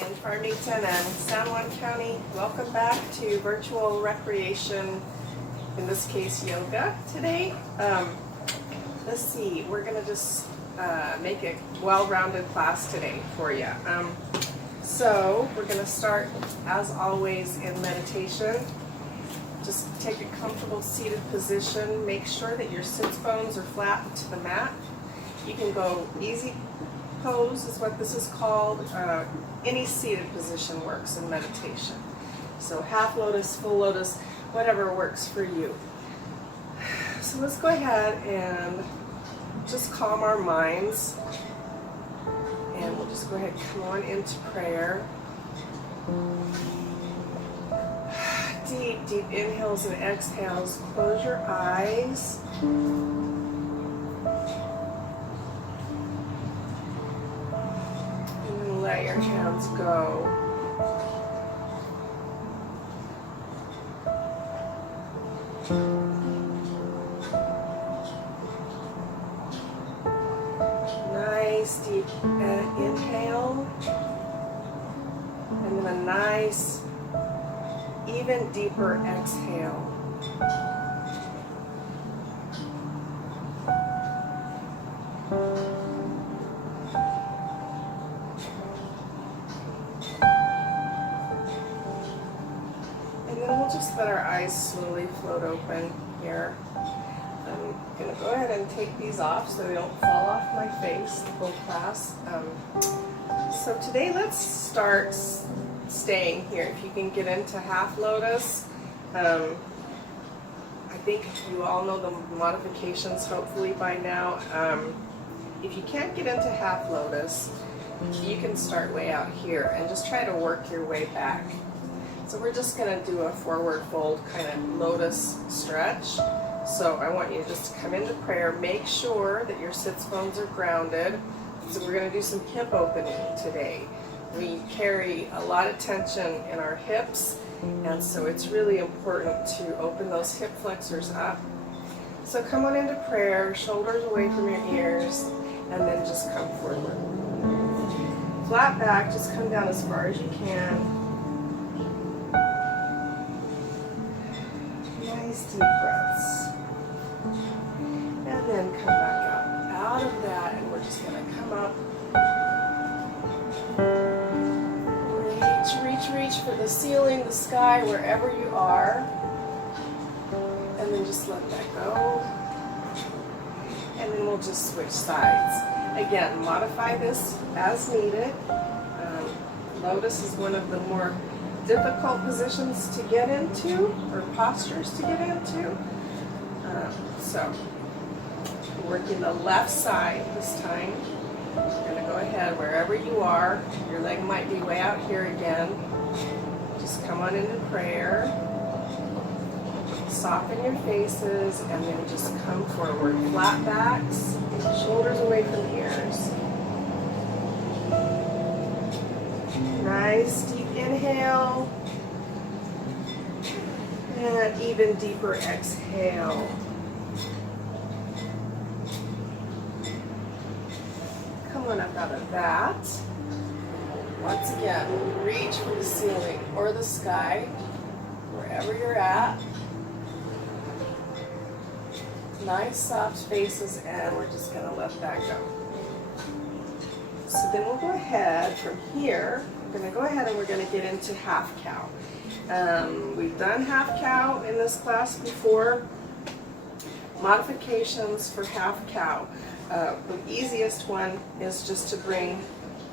in Farmington and San Juan County. Welcome back to virtual recreation, in this case yoga today. Let's see, we're going to just make a well-rounded class today for you. So we're going to start, as always, in meditation. Just take a comfortable seated position. Make sure that your sits bones are flat to the mat. You can go easy pose is what this is called. Any seated position works in meditation. So half lotus, full lotus, whatever works for you. So let's go ahead and just calm our minds. And we'll just go ahead and come on into prayer. Deep, deep inhales and exhales. Close your eyes. Let your hands go. Nice deep inhale, and then a nice, even deeper exhale. Just let our eyes slowly float open here. I'm going to go ahead and take these off so they don't fall off my face the whole class. So today let's start staying here. If you can get into half lotus. I think you all know the modifications hopefully by now. If you can't get into half lotus, you can start way out here and just try to work your way back. So we're just going to do a forward fold kind of lotus stretch. So I want you just to come into prayer. Make sure that your sits bones are grounded. So we're going to do some hip opening today. We carry a lot of tension in our hips, and so it's really important to open those hip flexors up. So come on into prayer, shoulders away from your ears, and then just come forward. Flat back, just come down as far as you can. Deep breaths, and then come back out of that, and we're just going to come up, reach for the ceiling, the sky, wherever you are, and then just let that go, and then we'll just switch sides. Again, modify this as needed. Lotus is one of the more difficult positions to get into, or postures to get into. So, working the left side this time. You're going to go ahead wherever you are. Your leg might be way out here again. Just come on into prayer. Soften your faces, and then just come forward. Flat backs, shoulders away from ears. Nice deep inhale, and even deeper exhale. Come on up out of that. Once again, reach for the ceiling or the sky, wherever you're at. Nice soft faces, and we're just going to let that go. So then we'll go ahead from here. We're going to go ahead and we're going to get into half cow. We've done half cow in this class before. Modifications for half cow. The easiest one is just to bring,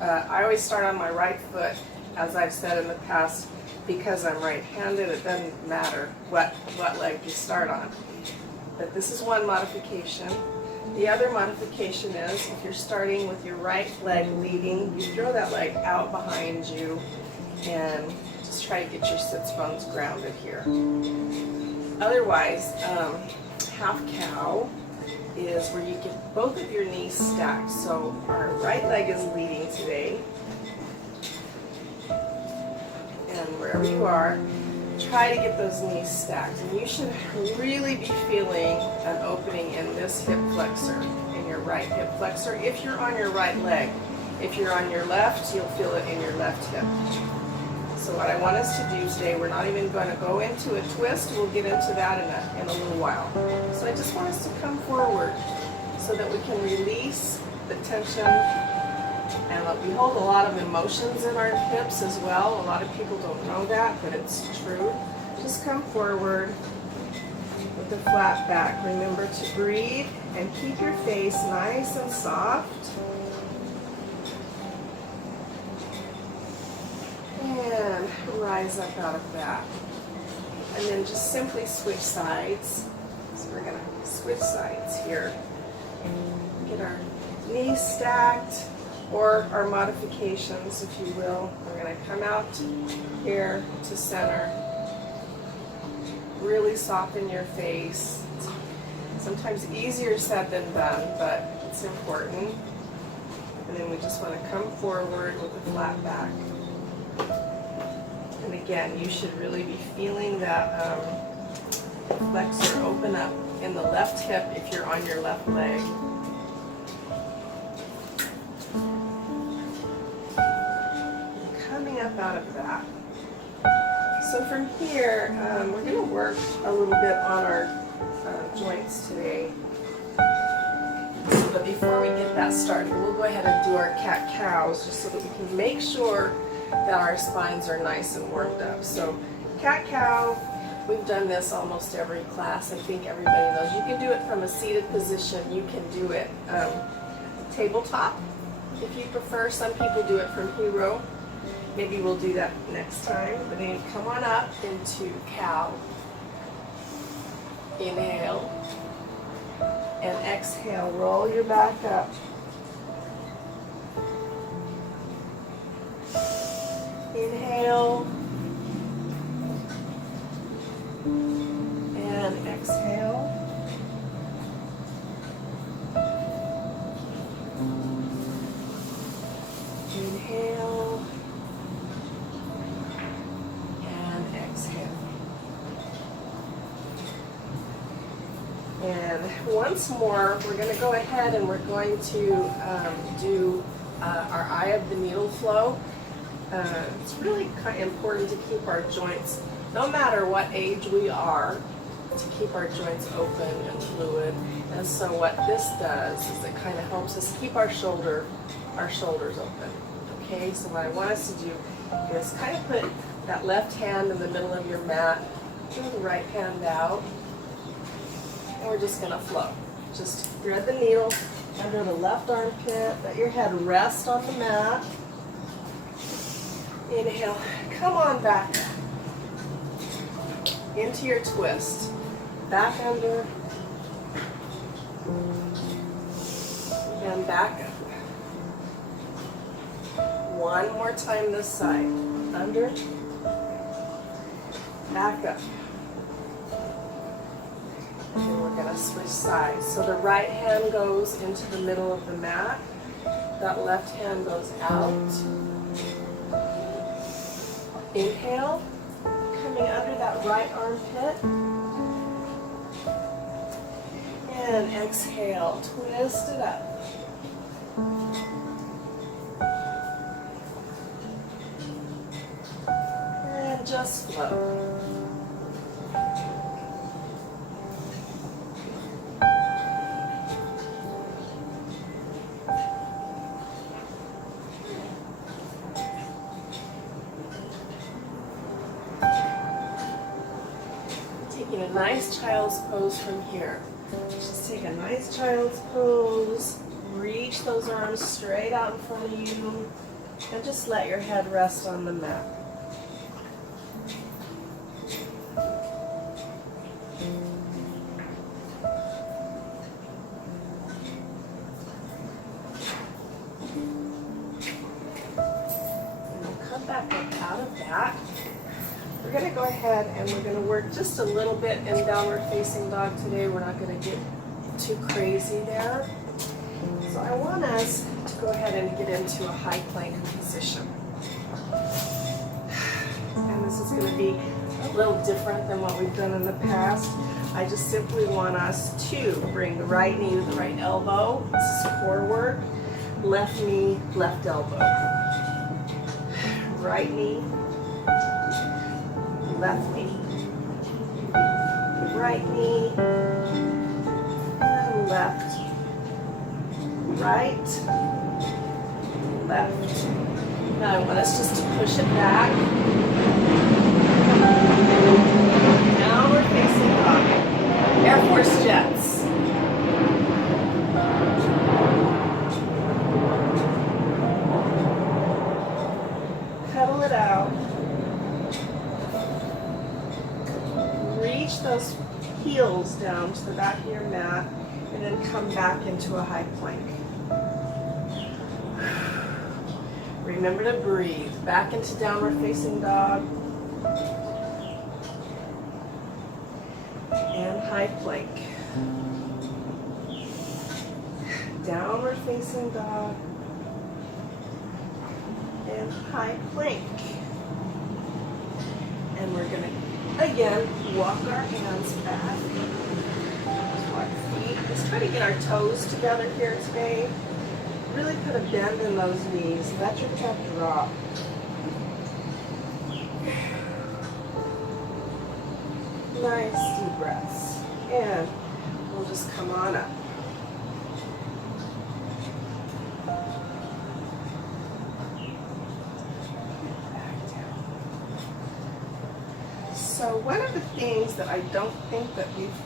I always start on my right foot, as I've said in the past, because I'm right-handed. It doesn't matter what leg you start on. But this is one modification. The other modification is, if you're starting with your right leg leading, you throw that leg out behind you and just try to get your sits bones grounded here. Otherwise, half cow is where you get both of your knees stacked. So our right leg is leading today. And wherever you are, try to get those knees stacked. And you should really be feeling an opening in this hip flexor, in your right hip flexor, if you're on your right leg. If you're on your left, you'll feel it in your left hip. So what I want us to do today, we're not even going to go into a twist. We'll get into that in a little while. So I just want us to come forward so that we can release the tension. And we hold a lot of emotions in our hips as well. A lot of people don't know that, but it's true. Just come forward with a flat back. Remember to breathe and keep your face nice and soft. And rise up out of that. And then just simply switch sides. So we're going to switch sides here. Get our knees stacked, or our modifications, if you will. We're going to come out here to center. Really soften your face. Sometimes easier said than done, but it's important. And then we just want to come forward with a flat back. And again, you should really be feeling that flexor open up in the left hip if you're on your left leg. Coming up out of that. So from here, we're going to work a little bit on our joints today. But before we get that started, we'll go ahead and do our cat-cows just so that we can make sure that our spines are nice and warmed up. So cat-cow, we've done this almost every class. I think everybody knows. You can do it from a seated position. You can do it tabletop if you prefer. Some people do it from hero. Maybe we'll do that next time. But then come on up into cow. Inhale. And exhale. Roll your back up. Inhale. And exhale. Inhale. And exhale. And once more, we're going to go ahead and we're going to do our eye of the needle flow. It's really kind of important to keep our joints, no matter what age we are, to keep our joints open and fluid. And so what this does is it kind of helps us keep our shoulders open. Okay, so what I want us to do is kind of put that left hand in the middle of your mat, throw the right hand out, and we're just going to flow. Just thread the needle under the left armpit, let your head rest on the mat. Inhale, come on back into your twist. Back under and back up. One more time this side. Under, back up. And we're going to switch sides. So the right hand goes into the middle of the mat. That left hand goes out. Inhale, coming under that right armpit. And exhale, twist it up. And just flow. Taking a nice child's pose from here. Just take a nice child's pose. Reach those arms straight out in front of you. And just let your head rest on the mat. And we'll come back up out of that. We're going to go ahead and we're going to work just a little bit in downward facing dog today. We're not going to get too crazy there. So I want us to go ahead and get into a high plank position. And this is going to be a little different than what we've done in the past. I just simply want us to bring the right knee to the right elbow. This is core work. left knee, left elbow. Right knee, left knee. Right knee, and left. Right, left. Now I want us just to push it back. Now we're facing up. Air Force jets. Pedal it out. Reach those heels down to the back of your mat and then come back into a high plank. Remember to breathe. Back into downward facing dog. And high plank. Downward facing dog. And high plank. And we're going to, again, walk our hands back. Walk feet. Let's try to get our toes together here today. Really put a bend in those knees. Let your head drop. Nice deep breaths. And we'll just come on up. Back down. So one of the things that I don't think that we've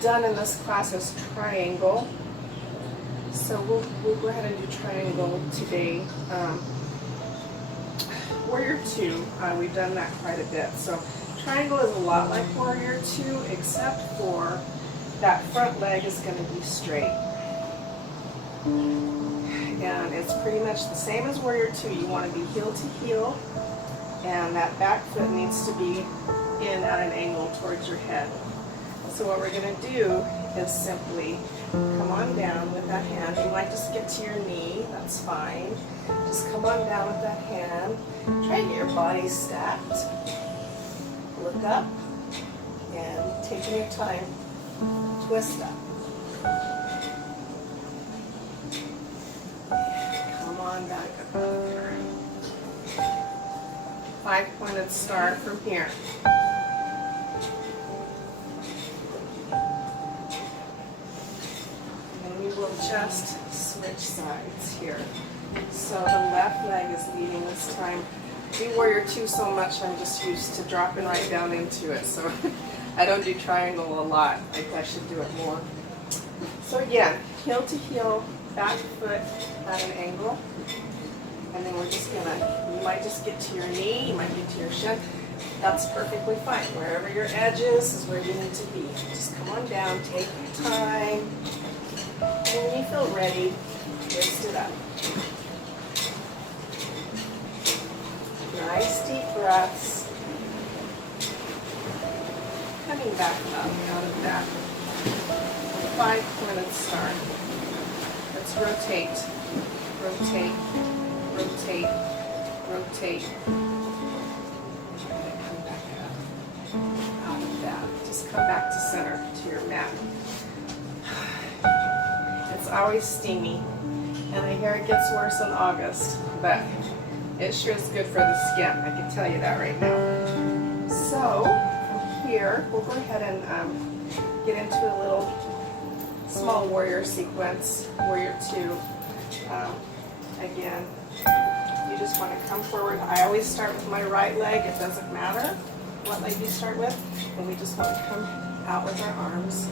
done in this class is triangle. So we'll go ahead and do triangle today. Warrior 2, we've done that quite a bit. So triangle is a lot like Warrior 2, except for that front leg is going to be straight. And it's pretty much the same as Warrior 2. You want to be heel to heel, and that back foot needs to be in at an angle towards your head. So what we're going to do is simply come on down with that hand. You might just get to your knee, that's fine. Just come on down with that hand. Try to get your body stacked. Look up and taking your time, twist up. Come on back up here. 5-pointed star from here. We'll just switch sides here. So the left leg is leading this time. I do Warrior 2 so much I'm just used to dropping right down into it. So I don't do triangle a lot. I should do it more. So again, heel to heel, back foot at an angle. And then we're just gonna, you might just get to your knee, you might get to your shin. That's perfectly fine. Wherever your edge is where you need to be. Just come on down, take your time. And when you feel ready, twist it up. Nice deep breaths. Coming back up out of that 5-pointed star. Let's rotate, rotate, rotate, rotate. Come back up out of that. Just come back to center, to your mat. It's always steamy, and I hear it gets worse in August, but it sure is good for the skin, I can tell you that right now. So, from here, we'll go ahead and get into a little small warrior sequence, Warrior 2. Again, you just want to come forward. I always start with my right leg, it doesn't matter what leg you start with, and we just want to come out with our arms.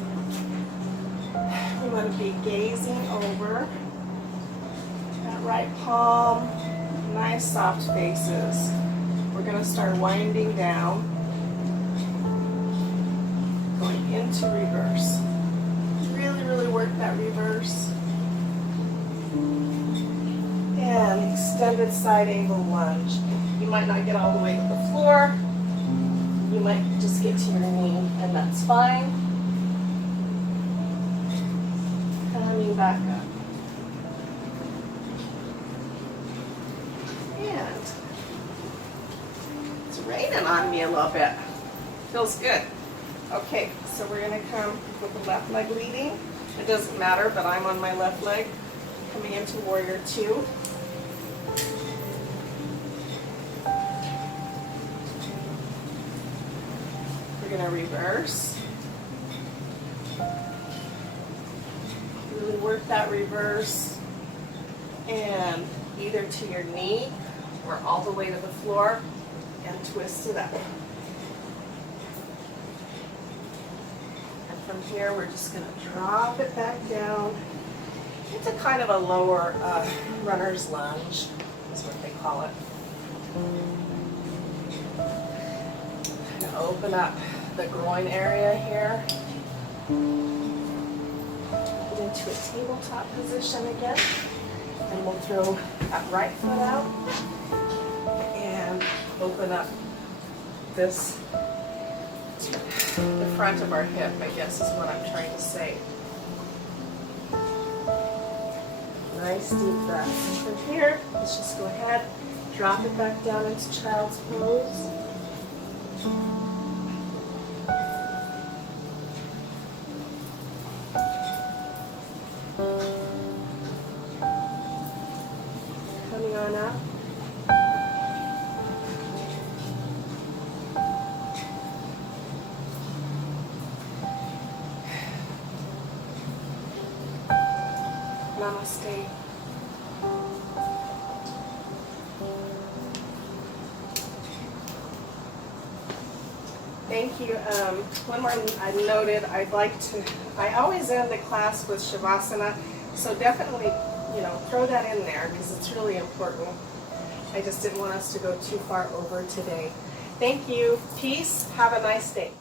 We want to be gazing over that right palm, nice soft faces. We're going to start winding down, going into reverse. Really, really work that reverse. And extended side angle lunge. You might not get all the way to the floor. You might just get to your knee, and that's fine. Coming back up. And it's raining on me a little bit. Feels good. Okay, so we're going to come with the left leg leading. It doesn't matter, but I'm on my left leg. Coming moving into warrior two. We're going to reverse. Really work that reverse, and either to your knee or all the way to the floor, and twist it up. And from here, we're just going to drop it back down. It's a kind of a lower runner's lunge, is what they call it. Kind of open up the groin area here. Get into a tabletop position again. And we'll throw that right foot out and open up this, the front of our hip, I guess is what I'm trying to say. Nice deep breath. From here, let's just go ahead, drop it back down into child's pose. Coming on up. Namaste. Thank you. One more I noted, I always end the class with Shavasana, so definitely, throw that in there because it's really important. I just didn't want us to go too far over today. Thank you. Peace. Have a nice day.